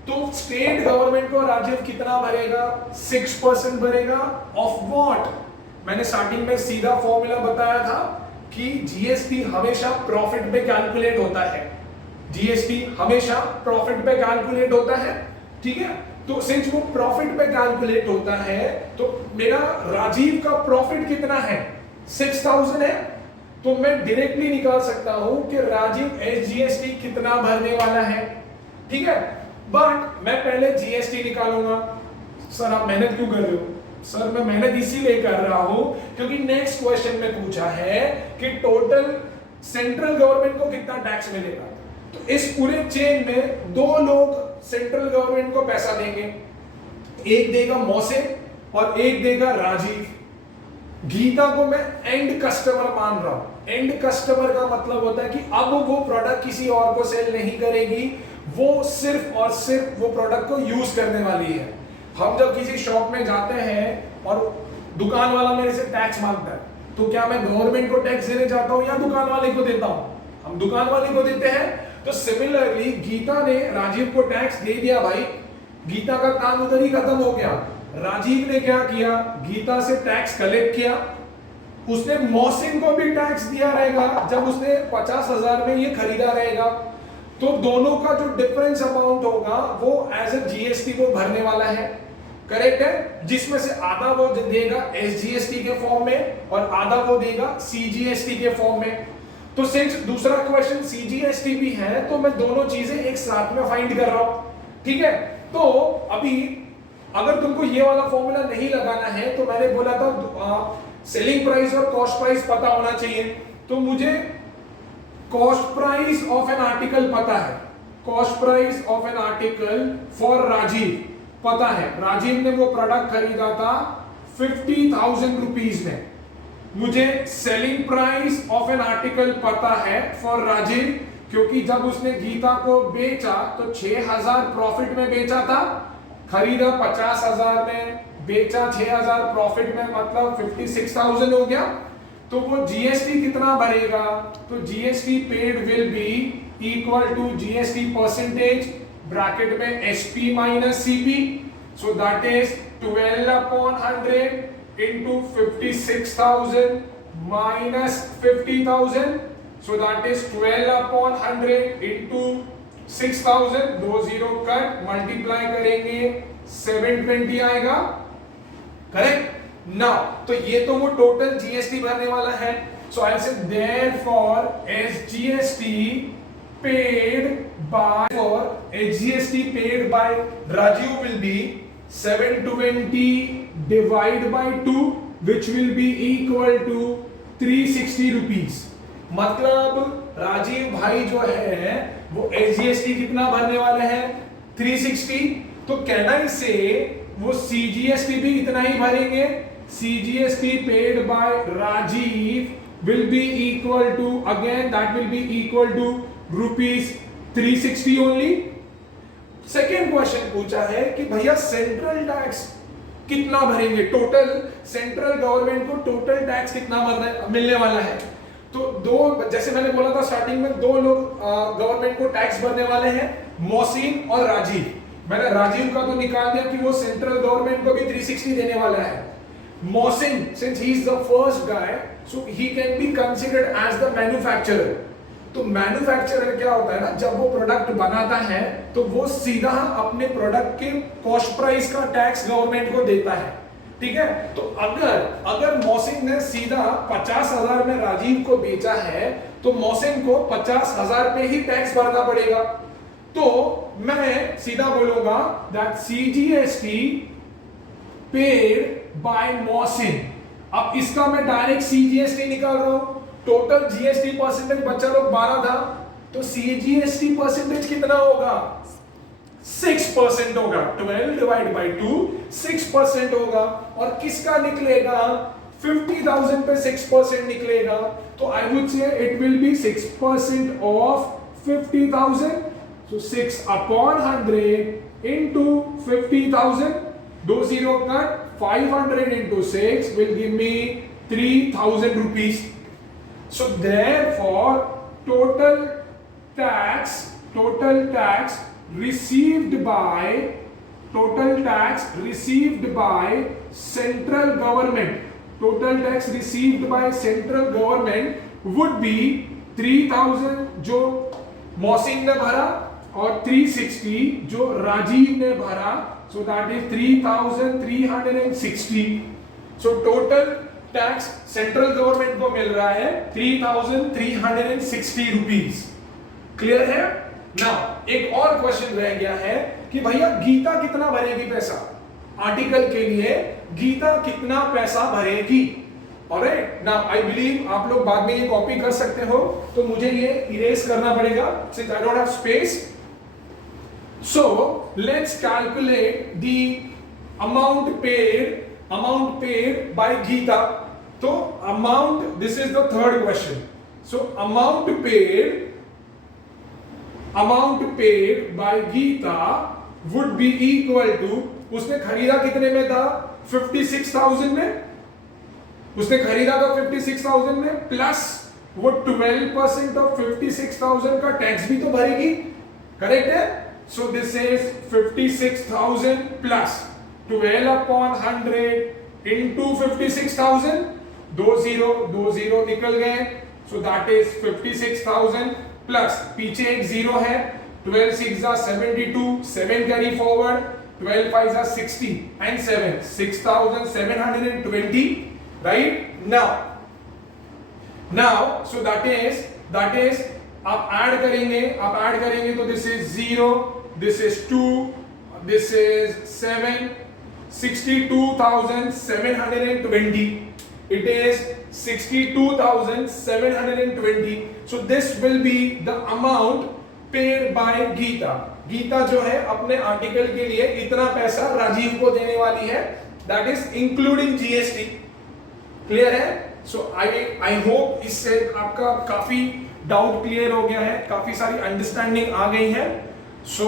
तो स्टेट गवर्नमेंट को राजीव कितना भरेगा? 6% भरेगा। Of what? मैंने स्टार्टिंग में सीधा फॉर्मूला बताया था कि जीएसटी हमेशा प्रॉफिट पे कैलकुलेट होता है, जीएसटी हमेशा प्रॉफिट पे कैलकुलेट होता है, ठीक है। तो सिंस वो प्रॉफिट पे कैलकुलेट होता है तो मेरा राजीव का प्रॉफिट कितना है? 6,000 है, तो मैं डायरेक्टली निकाल सकता हूं कि राजीव एसजीएसटी कितना भरने वाला है, ठीक है। बट मैं पहले जीएसटी निकालूंगा। सर आप मेहनत क्यों कर रहे हो? सर मैं मेहनत इसीलिए कर रहा हूं क्योंकि नेक्स्ट क्वेश्चन में पूछा है कि टोटल सेंट्रल गवर्नमेंट को कितना टैक्स मिलेगा। तो इस पूरे चेन में दो लोग सेंट्रल गवर्नमेंट को पैसा देंगे, एक देगा मोहसिन और एक देगा राजीव। गीता को मैं एंड कस्टमर मान रहा हूं। एंड कस्टमर का मतलब होता है कि अब वो प्रोडक्ट किसी और को सेल नहीं करेगी, वो सिर्फ और सिर्फ वो प्रोडक्ट को यूज करने वाली है। हम जब किसी शॉप में जाते हैं और दुकान वाला मेरे से टैक्स मांगता है, तो क्या मैं गवर्नमेंट को टैक्स देने चाहता हूं या दुकान वाले को देता हूं? हम दुकान वाले को देते हैं। तो सिमिलरली गीता ने राजीव को टैक्स दे दिया भाई, गीता का काम उधर ही खत्म हो गया। राजीव ने क्या किया? गीता से टैक्स कलेक्ट किया, उसने मोहसिन को भी टैक्स दिया रहेगा जब उसने 50,000 में ये खरीदा रहेगा। तो दोनों का जो डिफरेंस अमाउंट होगा वो एज ए जीएसटी को भरने वाला है, करेक्ट है, जिसमें से आधा वो देगा एसजीएसटी के फॉर्म में और आधा वो देगा सीजीएसटी के फॉर्म में। तो सिंस दूसरा क्वेश्चन सीजीएसटी भी है तो मैं दोनों चीजें एक साथ में फाइंड कर रहा हूं, ठीक है। तो अभी अगर तुमको ये वाला फॉर्मूला नहीं लगाना है तो मैंने बोला था सेलिंग प्राइस और कॉस्ट प्राइस पता होना चाहिए। तो मुझे cost price of an article पता है, cost price of an article for Rajiv पता है। राजीव ने वो प्रोडक्ट खरीदा था 50,000 रुपीज में। मुझे selling price of an article पता है फॉर राजीव, क्योंकि जब उसने गीता को बेचा तो 6,000 प्रॉफिट में बेचा था, खरीदा 50,000 में, बेचा 6,000 प्रॉफिट में, मतलब 56,000 हो गया। तो वो जीएसटी कितना भरेगा? तो GST paid will be equal to GST percentage bracket में SP minus CP, so that is 12/100 into 56,000 minus 50,000. So that is 12 upon 100 into 6,000. 2 0 cut, multiply करेंगे 720 आएगा, करेक्ट। नाउ तो ये तो वो टोटल जीएसटी भरने वाला है। सो आई से therefore SGST paid by Rajiv will be 720 divided by 2 which will be equal to 360 rupees। मतलब राजीव भाई जो है वो एसजीएसटी कितना भरने वाले हैं 360। तो कैन आई से वो सीजीएसटी भी इतना ही भरेंगे। CGST paid by Rajiv will be equal to, again that will be equal to rupees 360 only. Second question पूछा है कि भैया सेंट्रल टैक्स कितना भरेंगे, टोटल सेंट्रल गवर्नमेंट को टोटल टैक्स कितना मिलने वाला है। तो दो, जैसे मैंने बोला था स्टार्टिंग में, दो लोग गवर्नमेंट को टैक्स भरने वाले हैं, मोहसिन और राजीव। मैंने राजीव का तो निकाल दिया कि वो सेंट्रल गवर्नमेंट को भी 360 देने वाला है। Mohsin, since he is the first guy, so he can be considered as the manufacturer. तो मैन्युफैक्चरर क्या होता है ना, जब वो प्रोडक्ट बनाता है तो वो सीधा अपने प्रोडक्ट के कॉस्ट प्राइस का टैक्स गवर्नमेंट को देता है, ठीक है। तो अगर मोहसिन ने सीधा 50,000 में राजीव को बेचा है तो मोहसिन को 50,000 पे ही टैक्स भरना पड़ेगा। तो मैं सीधा बोलूंगा that CGST paid bye Mohsin. अब इसका मैं डायरेक्ट सीजीएसटी निकाल रहा हूं। टोटल जीएसटी परसेंटेज बच्चा लोग 12 था, तो सीजीएसटी परसेंटेज कितना होगा 6% होगा। 12 डिवाइड बाय 2 6% होगा। और किसका निकलेगा 50,000 पे 6% निकलेगा, तो आई वुड से it will B 6% of 50,000। So 6 upon 100 into 50,000, 2 0 cut, 500 into 6 will give me 3,000 rupees। So therefore total tax received by central government, total tax received by central government would be 3,000 जो मोहसिन ने भरा और 360 जो राजीव ने भरा। So that is 3,360। So total tax central government को मिल रहा है 3,360 रुपीज। क्लियर है ना। एक और क्वेश्चन रह गया है कि भैया गीता कितना भरेगी पैसा, आर्टिकल के लिए गीता कितना पैसा भरेगी। ऑलराइट, नाउ आई बिलीव आप लोग बाद में ये कॉपी कर सकते हो, तो मुझे ये इरेज करना पड़ेगा since I don't have space. So let's calculate the amount paid by Geeta. तो amount, this is the third question. So amount paid by Geeta would be equal to, उसने खरीदा कितने में था 56,000 में, उसने खरीदा था 56,000 में, प्लस वो 12% ऑफ 56,000 का टैक्स भी तो भरेगी, करेक्ट है। So this is 56,000 plus 12 upon 100 into 56,000, 2 0 निकल गए। सो दैट इज 56,000 प्लस, पीछे एक 0 है, 12 6 72, 7 carry forward, 12 5 60 and 7 6,720, right. Now so that is आप ऐड करेंगे तो this is 0, this is 2, this is 7, 62,720. It is 62,720. So this will be the amount paid by Geeta. Geeta जो है अपने आर्टिकल के लिए इतना पैसा राजीव को देने वाली है, that is including GST. Clear है। सो आई होप इससे आपका काफी डाउट क्लियर हो गया है, काफी सारी अंडरस्टैंडिंग आ गई है। सो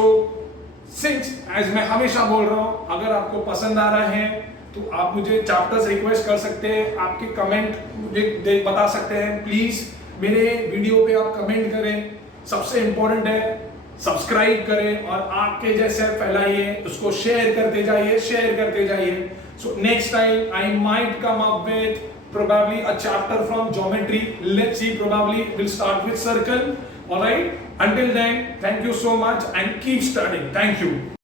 सिंस एज मैं हमेशा बोल रहा हूं, अगर आपको पसंद आ रहा है तो आप मुझे चैप्टर्स रिक्वेस्ट कर सकते हैं, आपके कमेंट मुझे बता सकते हैं। प्लीज मेरे वीडियो पे आप कमेंट करें। सबसे इंपॉर्टेंट है सब्सक्राइब करें और आपके जैसे फैलाइए, उसको शेयर करते जाइए. So next time I might come up with probably a chapter from geometry. Let's see, probably we'll start with circle. All right. Until then, thank you so much and keep studying. Thank you.